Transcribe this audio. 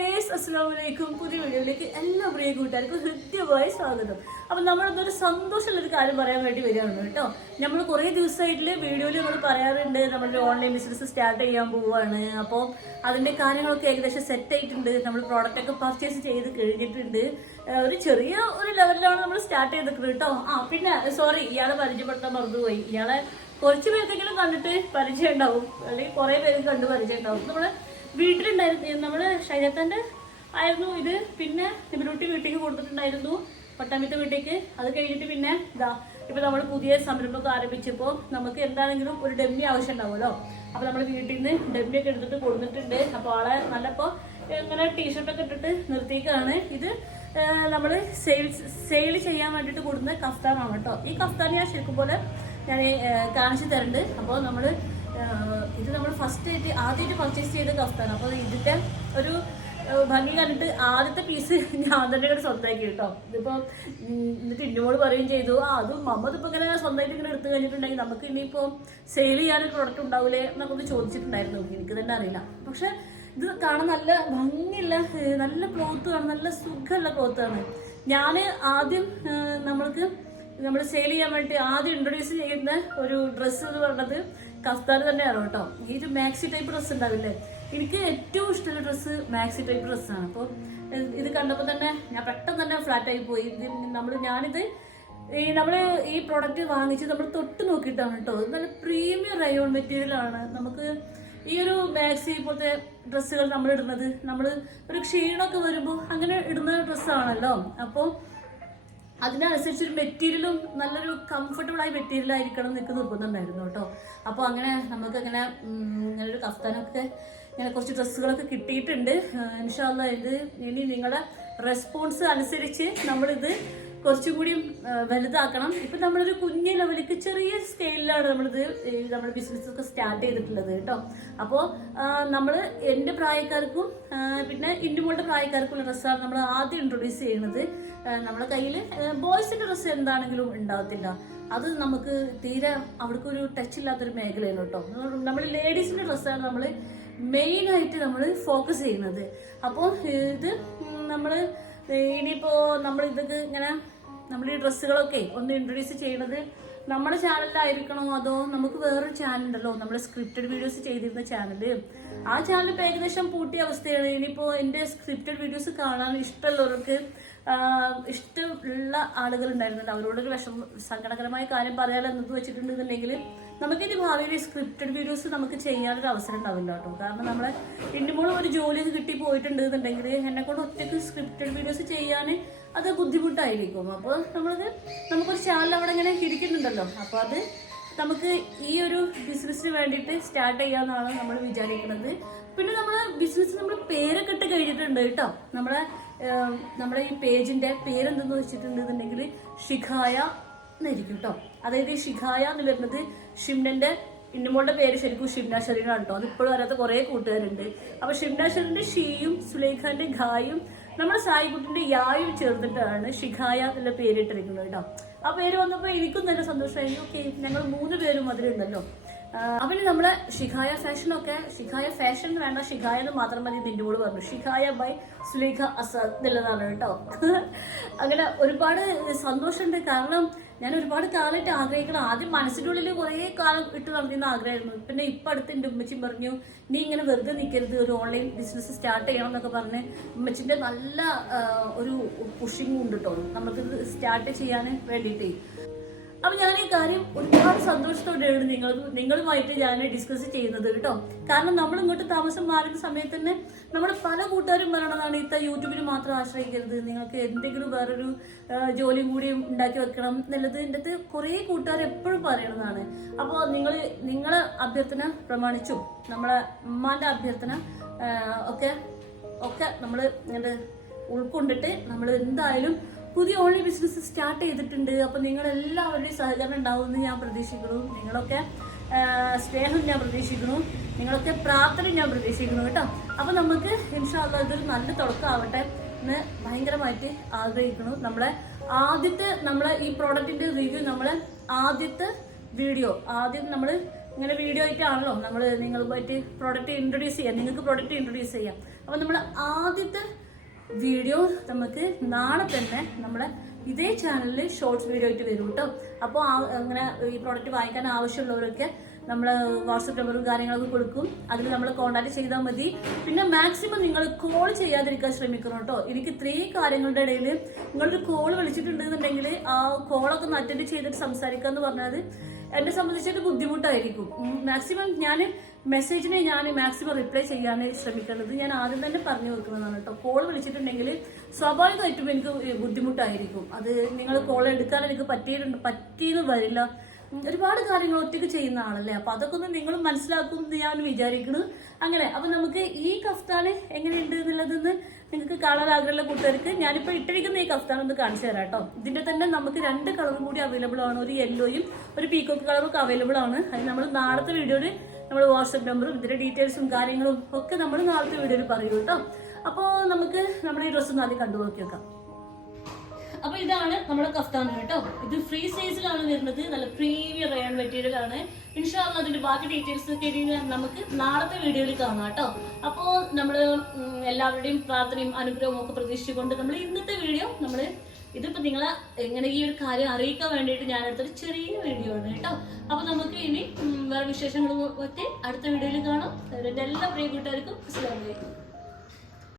Guys, അസ്സലാമു അലൈക്കും. പുതിയ വീഡിയോയിലേക്ക് എല്ലാ പ്രിയ കൂട്ടുകാർക്കും ഹൃദ്യമായ സ്വാഗതം. അപ്പം നമ്മളെന്തൊരു സന്തോഷമുള്ളൊരു കാര്യം പറയാൻ വേണ്ടി വരികയാണ് കേട്ടോ. നമ്മൾ കുറേ ദിവസമായിട്ട് വീഡിയോയിൽ നമ്മൾ പറയാറുണ്ട് നമ്മളൊരു ഓൺലൈൻ ബിസിനസ് സ്റ്റാർട്ട് ചെയ്യാൻ പോവുകയാണ്. അപ്പോൾ അതിൻ്റെ കാര്യങ്ങളൊക്കെ ഏകദേശം സെറ്റ് ആയിട്ടുണ്ട്. നമ്മൾ പ്രോഡക്റ്റൊക്കെ പർച്ചേസ് ചെയ്ത് കഴിഞ്ഞിട്ടുണ്ട്. ഒരു ചെറിയ ഒരു ലെവലിലാണ് നമ്മൾ സ്റ്റാർട്ട് ചെയ്തിട്ടുണ്ട് കേട്ടോ. പിന്നെ സോറി, ഇയാളെ പരിചയപ്പെടുത്താൻ മറന്നുപോയി. ഇയാളെ കുറച്ച് പേർക്കെങ്കിലും കണ്ടിട്ട് പരിചയം ഉണ്ടാവും, അല്ലെങ്കിൽ കുറേ പേരും കണ്ട് പരിചയം ഉണ്ടാവും. നമ്മള് വീട്ടിലുണ്ടായിരുന്നു, നമ്മള് ഷൈജത്താന്റെ ആയിരുന്നു ഇത്. പിന്നെ നിബിലൂട്ടി വീട്ടിലേക്ക് കൊടുത്തിട്ടുണ്ടായിരുന്നു, പട്ടാമ്പത്തെ വീട്ടിലേക്ക്. അത് കഴിഞ്ഞിട്ട് പിന്നെ ഇപ്പൊ നമ്മൾ പുതിയ സംരംഭമൊക്കെ ആരംഭിച്ചപ്പോൾ നമുക്ക് എന്താണെങ്കിലും ഒരു ഡമ്മി ആവശ്യം ഉണ്ടാവുമല്ലോ. അപ്പൊ നമ്മൾ വീട്ടിൽ നിന്ന് ഡമ്മിയൊക്കെ എടുത്തിട്ട് കൊടുത്തിട്ടുണ്ട്. അപ്പോൾ ആളെ നല്ലപ്പോ ഇങ്ങനെ ടീഷർട്ടൊക്കെ ഇട്ടിട്ട് നിർത്തിയേക്കാണ്. ഇത് നമ്മൾ സെയിൽ ചെയ്യാൻ വേണ്ടിയിട്ട് കൊടുക്കുന്ന കഫ്താനാണ് കേട്ടോ. ഈ കഫ്താൻ ഞാൻ ശരിക്കും പോലെ ഞാൻ കാണിച്ചു തരുന്നുണ്ട്. അപ്പോൾ ഇത് നമ്മൾ ആദ്യമായിട്ട് പർച്ചേസ് ചെയ്ത കഫ്താണ്. അപ്പോൾ ഇതിന്റെ ഒരു ഭംഗി കണ്ടിട്ട് ആദ്യത്തെ പീസ് ഞാൻ തന്നെ ഇവിടെ സ്വന്തമാക്കി കേട്ടോ. ഇതിപ്പോ എന്നിട്ട് ഇന്നോട് പറയുകയും ചെയ്തു, അതും മമ്മത് ഇപ്പൊ ഇങ്ങനെ സ്വന്തമായിട്ട് ഇങ്ങനെ എടുത്തു കഴിഞ്ഞിട്ടുണ്ടെങ്കിൽ നമുക്ക് ഇനിയിപ്പോ സെയിൽ ചെയ്യാനൊരു പ്രൊഡക്റ്റ് ഉണ്ടാവില്ലേ എന്നൊക്കെ ഒന്ന് ചോദിച്ചിട്ടുണ്ടായിരുന്നു. എനിക്ക് തന്നെ അറിയില്ല. പക്ഷെ ഇത് കാണാൻ നല്ല ഭംഗിയുള്ള നല്ല ക്ലോത്താണ്, നല്ല സുഖമുള്ള ക്ലോത്താണ്. ഞാൻ ആദ്യം നമ്മൾ സെയിൽ ചെയ്യാൻ വേണ്ടി ആദ്യം ഇൻട്രൊഡ്യൂസ് ചെയ്യുന്ന ഒരു ഡ്രസ്സ് എന്ന് പറയുന്നത് കഫ്താൻ തന്നെയാണ് കേട്ടോ. ഈ ഒരു മാക്സി ടൈപ്പ് ഡ്രസ്സ് ഉണ്ടാവില്ലേ, എനിക്ക് ഏറ്റവും ഇഷ്ടമുള്ള ഡ്രസ്സ് മാക്സി ടൈപ്പ് ഡ്രസ്സാണ്. അപ്പോൾ ഇത് കണ്ടപ്പോൾ തന്നെ ഞാൻ പെട്ടെന്ന് തന്നെ ഫ്ലാറ്റായി പോയി. നമ്മൾ ഈ പ്രോഡക്റ്റ് വാങ്ങിച്ച് നമ്മൾ തൊട്ട് നോക്കിയിട്ടാണ് കേട്ടോ. നല്ല പ്രീമിയം റയോൺ മെറ്റീരിയലാണ്. നമുക്ക് ഈ ഒരു മാക്സി പോലത്തെ ഡ്രസ്സുകൾ നമ്മൾ ഇടുന്നത്, നമ്മൾ ഒരു ക്ഷീണമൊക്കെ വരുമ്പോൾ അങ്ങനെ ഇടുന്ന ഡ്രസ്സാണല്ലോ. അപ്പോൾ അതിനനുസരിച്ചൊരു മെറ്റീരിയലും നല്ലൊരു കംഫർട്ടബിൾ ആയ മെറ്റീരിയൽ ആയിരിക്കണം എന്നൊക്കെ നിർബന്ധമുണ്ടായിരുന്നു കേട്ടോ. അപ്പോൾ നമുക്കങ്ങനെ ഇങ്ങനൊരു കഫ്താനൊക്കെ ഇങ്ങനെ കുറച്ച് ഡ്രസ്സുകളൊക്കെ കിട്ടിയിട്ടുണ്ട്. ഇൻഷാ അല്ലാഹ് ഇത് ഇനി നിങ്ങളുടെ റെസ്പോൺസ് അനുസരിച്ച് നമ്മളിത് കുറച്ചും കൂടി വലുതാക്കണം. ഇപ്പം നമ്മളൊരു കുഞ്ഞു ലെവലിലേക്ക് ചെറിയ സ്കെയിലാണ് നമ്മുടെ ബിസിനസ്സൊക്കെ സ്റ്റാർട്ട് ചെയ്തിട്ടുള്ളത് കേട്ടോ. അപ്പോൾ നമ്മൾ എൻ്റെ പ്രായക്കാർക്കും പിന്നെ ഇന്നുമോളുടെ പ്രായക്കാർക്കുള്ള ഡ്രസ്സാണ് നമ്മൾ ആദ്യം ഇൻട്രൊഡ്യൂസ് ചെയ്യുന്നത്. നമ്മുടെ കയ്യിൽ ബോയ്സിൻ്റെ ഡ്രസ്സ് എന്താണെങ്കിലും ഉണ്ടാകത്തില്ല. അത് നമുക്ക് തീരെ അവർക്കൊരു ടച്ച് ഇല്ലാത്തൊരു മേഖലയാണ് കേട്ടോ. നമ്മൾ ലേഡീസിൻ്റെ ഡ്രസ്സാണ് നമ്മൾ മെയിനായിട്ട് നമ്മൾ ഫോക്കസ് ചെയ്യുന്നത്. അപ്പോൾ ഇത് ഇനിയിപ്പോൾ ഇതൊക്കെ ഇങ്ങനെ നമ്മൾ ഈ ഡ്രസ്സുകളൊക്കെ ഒന്ന് ഇൻട്രൊഡ്യൂസ് ചെയ്യുന്നത് നമ്മുടെ ചാനലിലായിരിക്കണോ അതോ നമുക്ക് വേറൊരു ചാനൽ ഉണ്ടല്ലോ, നമ്മൾ സ്ക്രിപ്റ്റഡ് വീഡിയോസ് ചെയ്തിരുന്ന ചാനൽ. ആ ചാനൽ ഇപ്പോൾ ഏകദേശം പൂട്ടിയ അവസ്ഥയാണ്. ഇനിയിപ്പോൾ എൻ്റെ സ്ക്രിപ്റ്റഡ് വീഡിയോസ് കാണാൻ ഇഷ്ടമുള്ളവർക്ക്, ഇഷ്ടമുള്ള ആളുകൾ ഉണ്ടായിരുന്നുണ്ട്, അവരോടൊരു സങ്കടകരമായ കാര്യം പറയാനെന്നത് വെച്ചിട്ടുണ്ടെന്നുണ്ടെങ്കിൽ നമുക്കിനി ഭാവിയിൽ സ്ക്രിപ്റ്റഡ് വീഡിയോസ് നമുക്ക് ചെയ്യാനൊരു അവസരം ഉണ്ടാവില്ല കേട്ടോ. കാരണം നമ്മളെ ഇന്നുമോളും ഒരു ജോലിയൊക്കെ കിട്ടി പോയിട്ടുണ്ടെന്നുണ്ടെങ്കിൽ എന്നെ കൊണ്ട് ഒറ്റയ്ക്ക് സ്ക്രിപ്റ്റഡ് വീഡിയോസ് ചെയ്യാൻ അത് ബുദ്ധിമുട്ടായിരിക്കും. അപ്പോൾ നമുക്കൊരു ചാനൽ അവിടെ ഇങ്ങനെ ഇരിക്കുന്നുണ്ടല്ലോ. അപ്പോൾ അത് നമുക്ക് ഈ ഒരു ബിസിനസ്സിന് വേണ്ടിയിട്ട് സ്റ്റാർട്ട് ചെയ്യാമെന്നാണ് നമ്മൾ വിചാരിക്കുന്നത്. പിന്നെ നമ്മൾ പേരൊക്കെ ഇട്ട് കഴിഞ്ഞിട്ടുണ്ട് കേട്ടോ. നമ്മുടെ ഈ പേജിന്റെ പേരെന്തെന്ന് വെച്ചിട്ടുണ്ടെന്നുണ്ടെങ്കിൽ ഷിഖായ എന്നായിരിക്കും കേട്ടോ. അതായത് ഈ ഷിഖായ എന്ന് വരുന്നത് ഷിംനന്റെ ഇന്നുമോളുടെ പേര് ശരിക്കും ഷിംന ഷെറീനാണ് കേട്ടോ. അത് ഇപ്പോഴും അറിയാത്ത കുറേ കൂട്ടുകാരുണ്ട്. അപ്പൊ ഷിംന ഷെറിന്റെ ഷീയും സുലൈഖാന്റെ ഖായും നമ്മുടെ സായിക്കുട്ടിന്റെ യായും ചേർന്നിട്ടാണ് ഷിഖായ എന്നുള്ള പേരിട്ടിരിക്കുന്നത് കേട്ടോ. ആ പേര് വന്നപ്പോൾ എനിക്കും നല്ല സന്തോഷമായി. ഓക്കെ, ഞങ്ങൾ 3 പേരും അതിലുണ്ടല്ലോ. അവന് നമ്മളെ ഷിഖായ ഫാഷൻ വേണ്ട, ഷിഖായ എന്ന് മാത്രം മതി. നിന്നോട് പറഞ്ഞു ഷിഖായ ബൈ സുലൈഖ അസദ് എന്നുള്ളതാണ് കേട്ടോ. അങ്ങനെ ഒരുപാട് സന്തോഷമുണ്ട്. കാരണം ഞാൻ ഒരുപാട് കാലമായിട്ട് ആഗ്രഹിക്കണം. ആദ്യം മനസ്സിൻ്റെ ഉള്ളിൽ കുറേ കാലം ഇട്ട് നടന്നിരുന്ന ആഗ്രഹമായിരുന്നു. പിന്നെ ഇപ്പം അടുത്ത് എൻ്റെ ഉമ്മച്ചിയും പറഞ്ഞു, നീ ഇങ്ങനെ വെറുതെ നിൽക്കരുത്, ഒരു ഓൺലൈൻ ബിസിനസ് സ്റ്റാർട്ട് ചെയ്യണം എന്നൊക്കെ പറഞ്ഞ് ഉമ്മച്ചിൻ്റെ നല്ല ഒരു പുഷിങ് ഉണ്ട് കേട്ടോ നമുക്കിത് സ്റ്റാർട്ട് ചെയ്യാൻ വേണ്ടിയിട്ട്. അപ്പൊ ഞാൻ ഈ കാര്യം ഒരുപാട് സന്തോഷത്തോടെയാണ് നിങ്ങളുമായിട്ട് ഞാൻ ഡിസ്കസ് ചെയ്യുന്നത് കേട്ടോ. കാരണം നമ്മൾ ഇങ്ങോട്ട് താമസം മാറുന്ന സമയത്ത് തന്നെ നമ്മൾ പല കൂട്ടുകാരും പറയണതാണ്, യൂട്യൂബിന് മാത്രം ആശ്രയിക്കരുത്, നിങ്ങൾക്ക് എന്തെങ്കിലും വേറൊരു ജോലിയും കൂടി ഉണ്ടാക്കി വെക്കണം എന്നുള്ളത് എൻ്റെ അടുത്ത് കുറേ കൂട്ടുകാർ എപ്പോഴും പറയണതാണ്. അപ്പോൾ നിങ്ങളെ അഭ്യർത്ഥന പ്രമാണിച്ചും നമ്മളെ ഉമ്മാന്റെ അഭ്യർത്ഥന ഒക്കെ നമ്മൾ ഇങ്ങനെ ഉൾക്കൊണ്ടിട്ട് നമ്മൾ എന്തായാലും പുതിയ ഓൺലൈൻ ബിസിനസ് സ്റ്റാർട്ട് ചെയ്തിട്ടുണ്ട്. അപ്പോൾ നിങ്ങളെല്ലാവരുടെയും സഹകരണം ഉണ്ടാവുമെന്ന് ഞാൻ പ്രതീക്ഷിക്കുന്നു. നിങ്ങളൊക്കെ സ്നേഹം ഞാൻ പ്രതീക്ഷിക്കുന്നു, നിങ്ങളൊക്കെ പ്രാർത്ഥന ഞാൻ പ്രതീക്ഷിക്കുന്നു കേട്ടോ. അപ്പോൾ നമുക്ക് ഇൻഷാ അല്ലാഹ് ഇതൊരു നല്ല തുടക്കമാവട്ടെ എന്ന് ഭയങ്കരമായിട്ട് ആഗ്രഹിക്കുന്നു. നമ്മളെ ഈ പ്രോഡക്റ്റിന്റെ റിവ്യൂ ആദ്യത്തെ വീഡിയോ ഇങ്ങനെ വീഡിയോ ആയിട്ടാണല്ലോ നിങ്ങളുമായിട്ട് പ്രോഡക്റ്റ് ഇൻട്രൊഡ്യൂസ് ചെയ്യാം. നിങ്ങൾക്ക് പ്രോഡക്റ്റ് ഇൻട്രൊഡ്യൂസ് ചെയ്യാം. അപ്പോൾ നമ്മുടെ ആദ്യത്തെ വീഡിയോ നമുക്ക് നാളെ തന്നെ നമ്മളെ ഇതേ ചാനലിൽ ഷോർട്സ് വീഡിയോ ആയിട്ട് വരും കേട്ടോ. അപ്പോൾ അങ്ങനെ ഈ പ്രോഡക്റ്റ് വാങ്ങിക്കാൻ ആവശ്യമുള്ളവരൊക്കെ നമ്മൾ വാട്സപ്പ് നമ്പറും കാര്യങ്ങളൊക്കെ കൊടുക്കും. അതിൽ നമ്മൾ കോൺടാക്ട് ചെയ്താൽ മതി. പിന്നെ മാക്സിമം നിങ്ങൾ കോൾ ചെയ്യാതിരിക്കാൻ ശ്രമിക്കണം കേട്ടോ. എനിക്ക് ഇത്രയും കാര്യങ്ങളുടെ ഇടയിൽ നിങ്ങളൊരു കോൾ വിളിച്ചിട്ടുണ്ടെന്നുണ്ടെങ്കിൽ ആ കോളൊക്കെ ഒന്ന് അറ്റൻഡ് ചെയ്തിട്ട് സംസാരിക്കുക എന്ന് പറഞ്ഞാൽ എന്നെ സംബന്ധിച്ചിട്ട് ബുദ്ധിമുട്ടായിരിക്കും. മാക്സിമം ഞാൻ മെസ്സേജിനെ ഞാൻ മാക്സിമം റിപ്ലൈ ചെയ്യാൻ ശ്രമിക്കേണ്ടത് ഞാൻ ആദ്യം തന്നെ പറഞ്ഞു വെക്കുന്നതാണ് കേട്ടോ. കോൾ വിളിച്ചിട്ടുണ്ടെങ്കിൽ സ്വാഭാവികമായിട്ടും എനിക്ക് ബുദ്ധിമുട്ടായിരിക്കും. അത് നിങ്ങൾ കോൾ എടുക്കാൻ എനിക്ക് പറ്റിയെന്ന് വരില്ല. ഒരുപാട് കാര്യങ്ങൾ ഒറ്റയ്ക്ക് ചെയ്യുന്ന ആളല്ലേ. അപ്പൊ അതൊക്കെ ഒന്ന് നിങ്ങൾ മനസ്സിലാക്കും എന്ന് ഞാൻ വിചാരിക്കുന്നു. അങ്ങനെ അപ്പൊ നമുക്ക് ഈ കഫ്താന് എങ്ങനെയുണ്ട് എന്നുള്ളതെന്ന് നിങ്ങൾക്ക് കാണാൻ ആഗ്രഹമുള്ള കൂട്ടുകാർക്ക് ഞാനിപ്പോൾ ഇട്ടിരിക്കുന്ന ഈ കഫ്താൻ ഒന്ന് കാണിച്ചു തരാം കേട്ടോ. ഇതിന്റെ തന്നെ നമുക്ക് 2 കളറും കൂടി അവൈലബിൾ ആണ്. ഒരു യെല്ലോയും ഒരു പീക്കോക്ക് കളറും ഒക്കെ അവൈലബിൾ ആണ്. അത് നമ്മൾ നാളത്തെ വീഡിയോയിൽ നമ്മൾ വാട്സപ്പ് നമ്പറും ഇതിന്റെ ഡീറ്റെയിൽസും കാര്യങ്ങളും ഒക്കെ നമ്മൾ നാളത്തെ വീഡിയോയിൽ പറയൂ കേട്ടോ. അപ്പോൾ നമുക്ക് നമ്മുടെ ഈ ഡ്രസ്സ് ഒന്ന് ആദ്യം കണ്ടു നോക്കി വെക്കാം. അപ്പൊ ഇതാണ് നമ്മുടെ കഫ്താൻ കേട്ടോ. ഇത് ഫ്രീ സൈസിലാണ് വരുന്നത്. നല്ല പ്രീമിയം റയോൺ മെറ്റീരിയൽ ആണ്. ഇൻഷാ അല്ലാഹ് അതിന്റെ ബാക്കി ഡീറ്റെയിൽസ് ഒക്കെ നമുക്ക് നാളത്തെ വീഡിയോയിൽ കാണാം കേട്ടോ. അപ്പോൾ നമ്മള് എല്ലാവരുടെയും പ്രാർത്ഥനയും അനുഗ്രഹവും ഒക്കെ പ്രതീക്ഷിച്ചുകൊണ്ട് നമ്മൾ ഇന്നത്തെ വീഡിയോ ഇതിപ്പോ നിങ്ങളെ എങ്ങനെ ഈ ഒരു കാര്യം അറിയിക്കാൻ വേണ്ടിയിട്ട് ഞാൻ എടുത്തൊരു ചെറിയ വീഡിയോ ആണ് കേട്ടോ. അപ്പൊ നമുക്ക് ഇനി വേറെ വിശേഷങ്ങളും ഒക്കെ അടുത്ത വീഡിയോയിൽ കാണാം. എല്ലാ പ്രിയ കൂട്ടുകാർക്കും അസ്സലാമു അലൈക്കും.